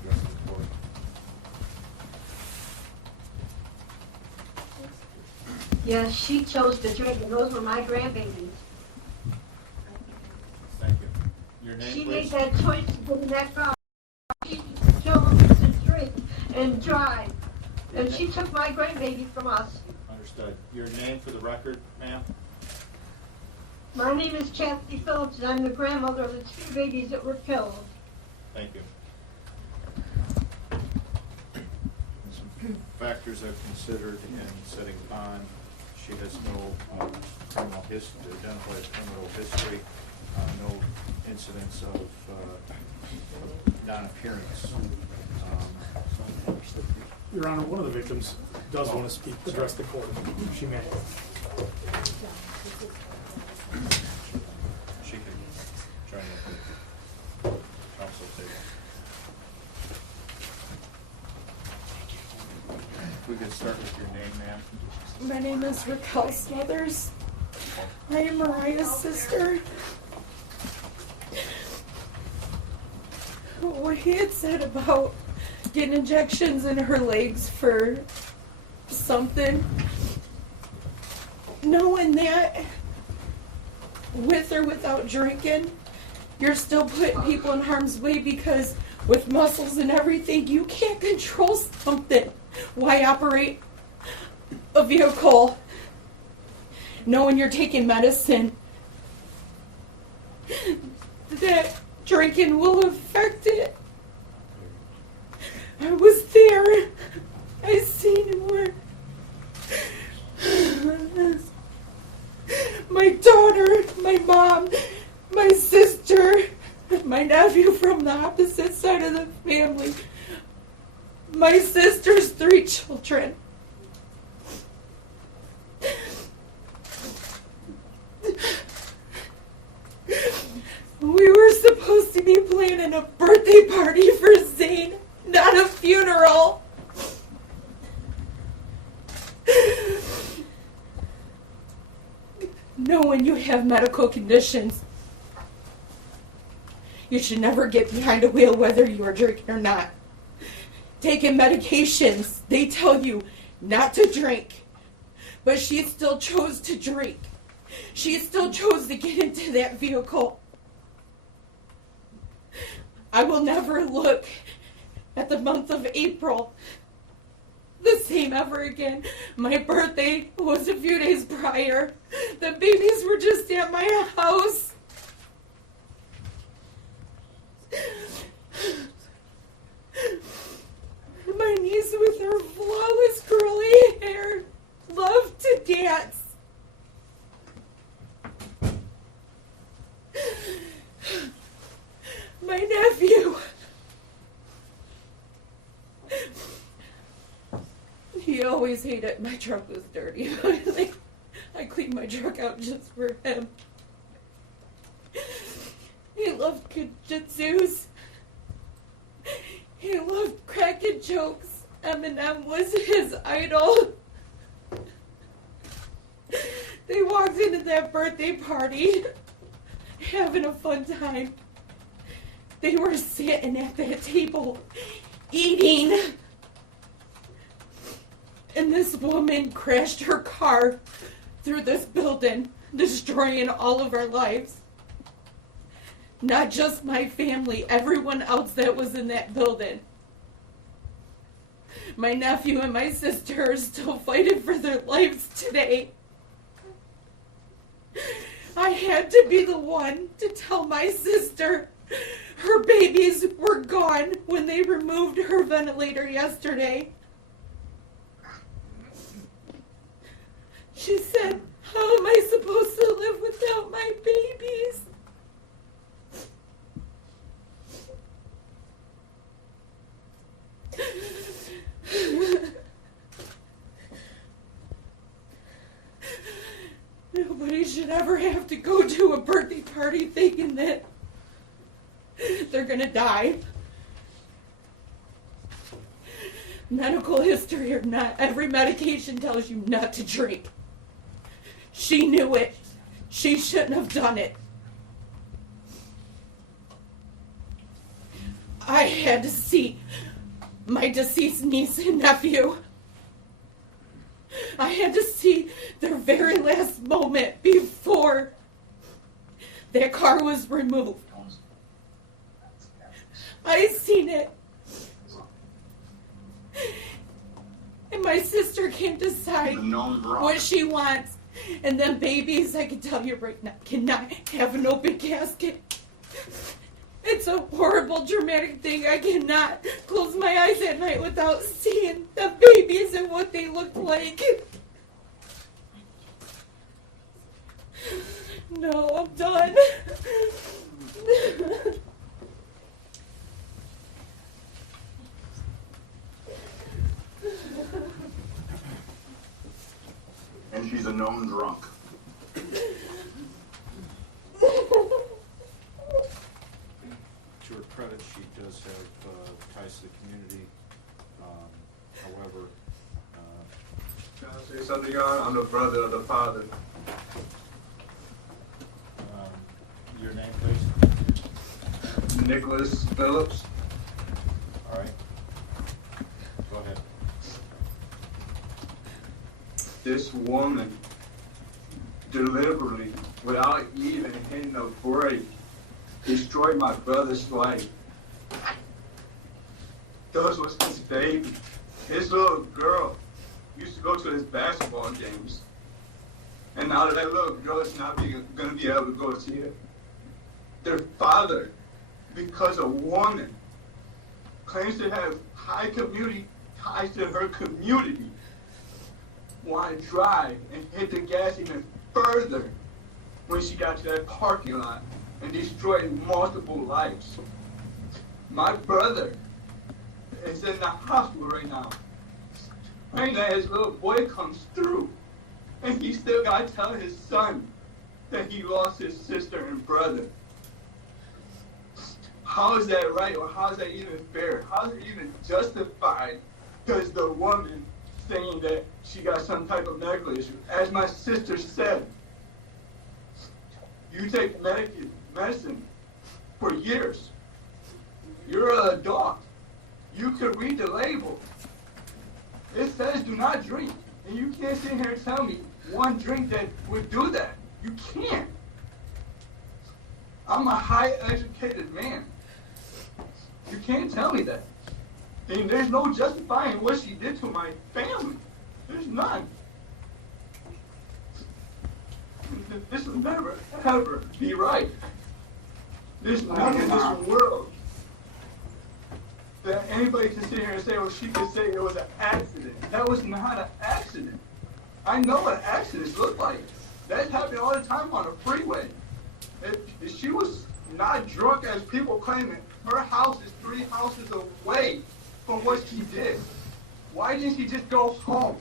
address the court. Yes, she chose to drink, and those were my grandbabies. Thank you. Your name, She please? made that choice to get in that car. She chose to drink and drive, and she took my grandbaby from us. Understood. Your name for the record, ma'am? My name is Chastity Phillips, and I'm the grandmother of the 2 babies that were killed. Thank you. Some factors I've considered in setting bond. She has no criminal history, identified criminal history, no incidents of non-appearance. Your Honor, one of the victims does want to speak, address the court. She may. She can join the council table. If we could start with your name, ma'am. My name is Raquel Smothers. I am Mariah's sister. What he had said about getting injections in her legs for something, knowing that with or without drinking, you're still putting people in harm's way because with muscles and everything, you can't control something. Why operate a vehicle knowing you're taking medicine that drinking will affect it? I was there. I seen where my daughter, my mom, my sister, my nephew from the opposite side of the family, my sister's 3 children. We were supposed to be planning a birthday party for Zane, not a funeral. Knowing you have medical conditions, you should never get behind a wheel whether you are drinking or not. Taking medications, they tell you not to drink, but she still chose to drink. She still chose to get into that vehicle. I will never look at the month of April the same ever again. My birthday was a few days prior. The babies were just at my house. My niece with her flawless curly hair loved to dance. My nephew, he always hated my truck was dirty. I cleaned my truck out just for him. He loved jujitsus. He loved cracking jokes. Eminem was his idol. They walked into that birthday party having a fun time. They were sitting at that table eating. And this woman crashed her car through this building, destroying all of our lives. Not just my family, everyone else that was in that building. My nephew and my sister are still fighting for their lives today. I had to be the one to tell my sister her babies were gone when they removed her ventilator yesterday. She said, "How am I supposed to live without my babies?" Nobody should ever have to go to a birthday party thinking that they're gonna die. Medical history or not, every medication tells you not to drink. She knew it. She shouldn't have done it. I had to see my deceased niece and nephew. I had to see their very last moment before that car was removed. I seen it. And my sister can't decide what she wants. And then babies, I can tell you right now, cannot have an open casket. It's a horrible, dramatic thing. I cannot close my eyes at night without seeing the babies and what they look like. No, I'm done. And she's a known drunk. To her credit, she does have ties to the community. However, Can I say something, Your Honor? I'm the brother of the father. your name, please? Nicholas Phillips. All right. Go ahead. This woman deliberately, without even hitting a brake, destroyed my brother's life. Those was his baby. His little girl used to go to his basketball games. And now that little girl is not going to be able to go see it. Their father, because a woman claims to have high community ties to her community, want to drive and hit the gas even further when she got to that parking lot and destroyed multiple lives. My brother is in the hospital right now, praying that his little boy comes through, and he still got to tell his son that he lost his sister and brother. How is that right, or how is that even fair? How is it even justified? Because the woman saying that she got some type of medical issue. As my sister said, you take medicine for years. You're an adult. You could read the label. It says do not drink. And you can't sit here and tell me one drink that would do that. You can't. I'm a high educated man. You can't tell me that. And there's no justifying what she did to my family. There's none. This will never, ever be right. There's none in this world that anybody can sit here and say, well, she could say it was an accident. That was not an accident. I know what accidents look like. That happens all the time on the freeway. If she was not drunk as people claim it, her house is 3 houses away from what she did. Why didn't she just go home?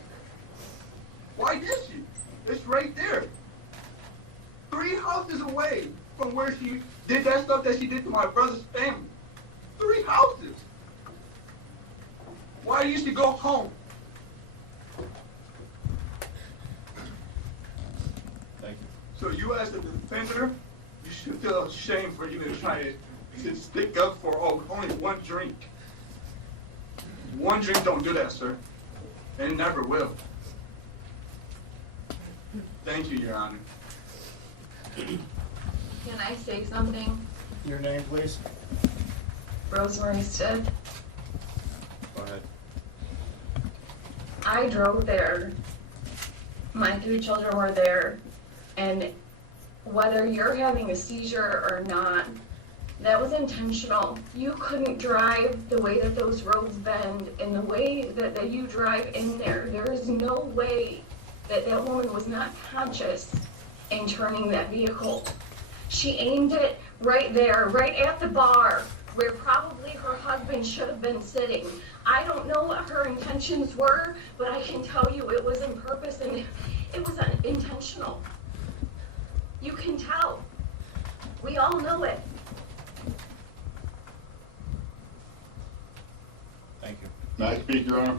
Why did she? It's right there. 3 houses away from where she did that stuff that she did to my brother's family. 3 houses. Why didn't she go home? Thank you. So you as a defender, you should feel ashamed for even trying to stick up for only one drink. One drink don't do that, sir. And never will. Thank you, Your Honor. Can I say something? Your name, please? Rosemary Stitt. Go ahead. I drove there. My 3 children were there. And whether you're having a seizure or not, that was intentional. You couldn't drive the way that those roads bend and the way that you drive in there. There is no way that that woman was not conscious in turning that vehicle. She aimed it right there, right at the bar, where probably her husband should have been sitting. I don't know what her intentions were, but I can tell you it was in purpose and it was intentional. You can tell. We all know it. Thank you. May I speak, Your Honor?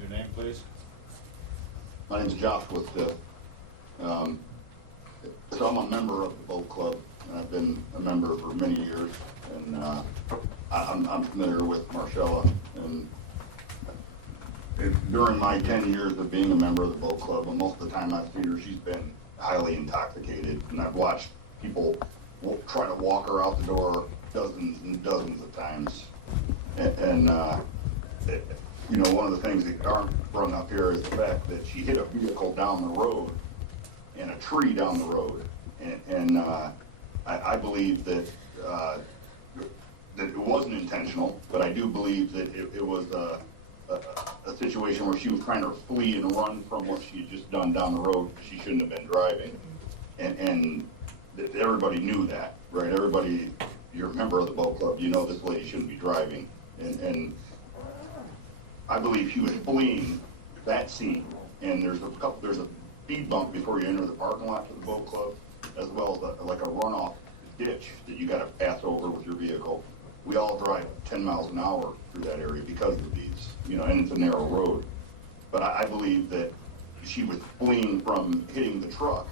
Your name, please? My name's Joshua Stitt. So I'm a member of the boat club, and I've been a member for many years. And I'm familiar with Marcella, and during my 10 years of being a member of the boat club, and most of the time I've seen her, she's been highly intoxicated, and I've watched people try to walk her out the door dozens and dozens of times. You know, one of the things that aren't brought up here is the fact that she hit a vehicle down the road and a tree down the road. I believe that it wasn't intentional, but I do believe that it was a situation where she was trying to flee and run from what she had just done down the road. She shouldn't have been driving. And everybody knew that, right? Everybody, you're a member of the boat club, you know this lady shouldn't be driving. And I believe she was fleeing that scene. And there's a speed bump before you enter the parking lot to the boat club, as well as like a runoff ditch that you got to pass over with your vehicle. We all drive 10 miles an hour through that area because of these, you know, and it's a narrow road. But I believe that she was fleeing from hitting the truck